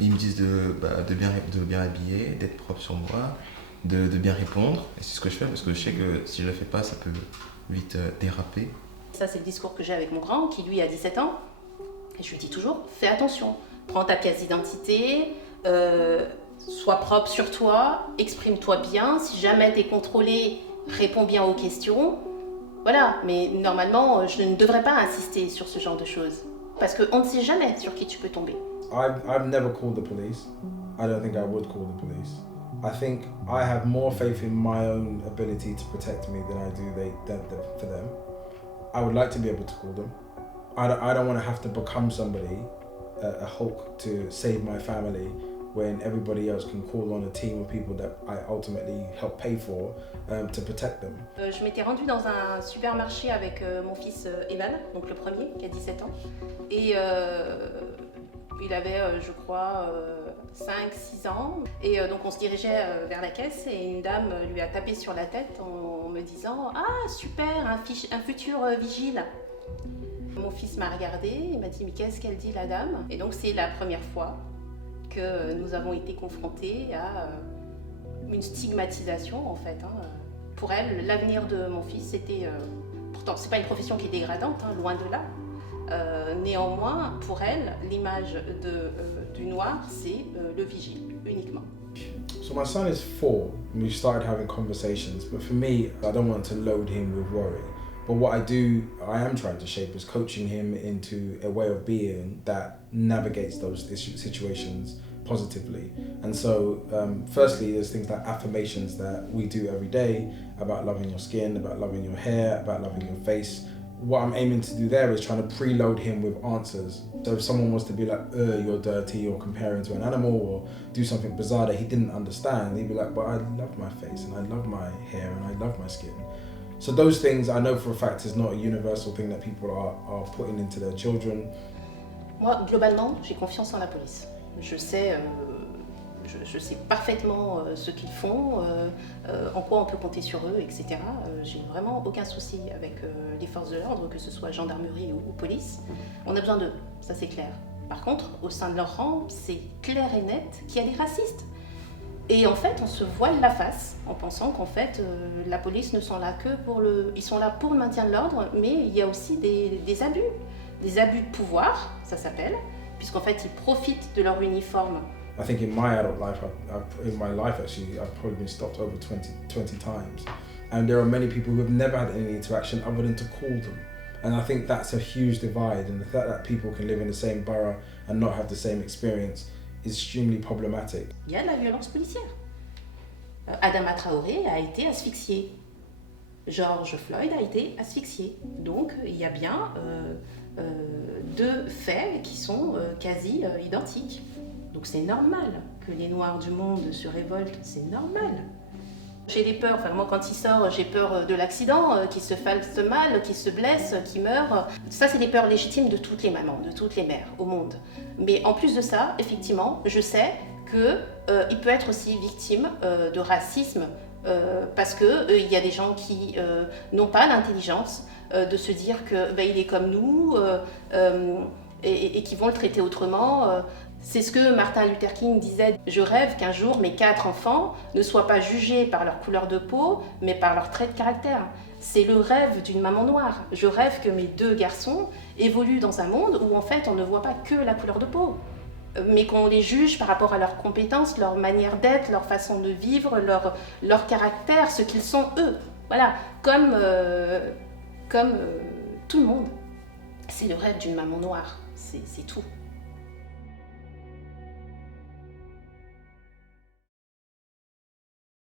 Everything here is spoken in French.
Ils me disent de bien habiller, d'être propre sur moi, de bien répondre. Et c'est ce que je fais parce que je sais que si je le fais pas, ça peut vite déraper. Ça, c'est le discours que j'ai avec mon grand, qui lui a 17 ans. Et je lui dis toujours, fais attention, prends ta pièce d'identité, sois propre sur toi, exprime-toi bien. Si jamais tu es contrôlé, réponds bien aux questions. Voilà, mais normalement, je ne devrais pas insister sur ce genre de choses. Parce qu'on ne sait jamais sur qui tu peux tomber. I've never called the police. I don't think I would call the police. I think I have more faith in my own ability to protect me than I do for them. I would like to be able to call them. I don't want to have to become somebody, a Hulk, to save my family when everybody else can call on a team of people that I ultimately help pay for to protect them. Je m'étais rendue dans un supermarché avec mon fils Evan, donc le premier, qui a 17 ans. Et il avait, je crois, 5-6 ans. Et donc on se dirigeait vers la caisse et une dame lui a tapé sur la tête en me disant « Ah, super, un futur vigile !» Mon fils m'a regardé, il m'a dit « Mais qu'est-ce qu'elle dit, la dame ?» Et donc c'est la première fois que nous avons été confrontés à une stigmatisation, en fait. Pour elle, l'avenir de mon fils, c'était... pourtant, c'est pas une profession qui est dégradante, loin de là. Néanmoins, pour elle, l'image du noir, c'est le vigile, uniquement. So my son is 4 and we started having conversations, but for me, I don't want to load him with worry. But what I am trying to shape is coaching him into a way of being that navigates those situations positively. And so, firstly, there's things like affirmations that we do every day about loving your skin, about loving your hair, about loving your face. What I'm aiming to do there is trying to preload him with answers. So if someone was to be like, you're dirty, or comparing to an animal, or do something bizarre that he didn't understand, he'd be like, but I love my face, and I love my hair, and I love my skin. So those things, I know for a fact, is not a universal thing that people are putting into their children. Moi, globalement, j'ai confiance en la police. Je sais parfaitement ce qu'ils font, en quoi on peut compter sur eux, etc. J'ai vraiment aucun souci avec les forces de l'ordre, que ce soit gendarmerie ou police. On a besoin d'eux, ça c'est clair. Par contre, au sein de leur rang, c'est clair et net qu'il y a des racistes. Et en fait, on se voile la face en pensant qu'en fait, la police ne sont là que ils sont là pour le maintien de l'ordre, mais il y a aussi des abus de pouvoir, ça s'appelle, puisqu'en fait, ils profitent de leur uniforme. I think in my adult life, I've probably been stopped over 20 times. And there are many people who have never had any interaction other than to call them. And I think that's a huge divide, and the fact that people can live in the same borough and not have the same experience is extremely problematic. Il y a de la violence policière. Adama Traoré a été asphyxié. George Floyd a été asphyxié. Donc il y a bien deux faits qui sont quasi identiques. Donc c'est normal que les Noirs du monde se révoltent, c'est normal. J'ai des peurs, moi quand il sort, j'ai peur de l'accident, qu'il se fasse mal, qu'il se blesse, qu'il meure. Ça c'est des peurs légitimes de toutes les mamans, de toutes les mères au monde. Mais en plus de ça, effectivement, je sais qu'il peut être aussi victime de racisme parce qu'il y a des gens qui n'ont pas l'intelligence de se dire qu'il est comme nous et qui vont le traiter autrement. C'est ce que Martin Luther King disait. Je rêve qu'un jour mes 4 enfants ne soient pas jugés par leur couleur de peau, mais par leur trait de caractère. C'est le rêve d'une maman noire. Je rêve que mes 2 garçons évoluent dans un monde où en fait on ne voit pas que la couleur de peau, mais qu'on les juge par rapport à leurs compétences, leur manière d'être, leur façon de vivre, leur caractère, ce qu'ils sont eux. Voilà, comme tout le monde. C'est le rêve d'une maman noire, c'est tout.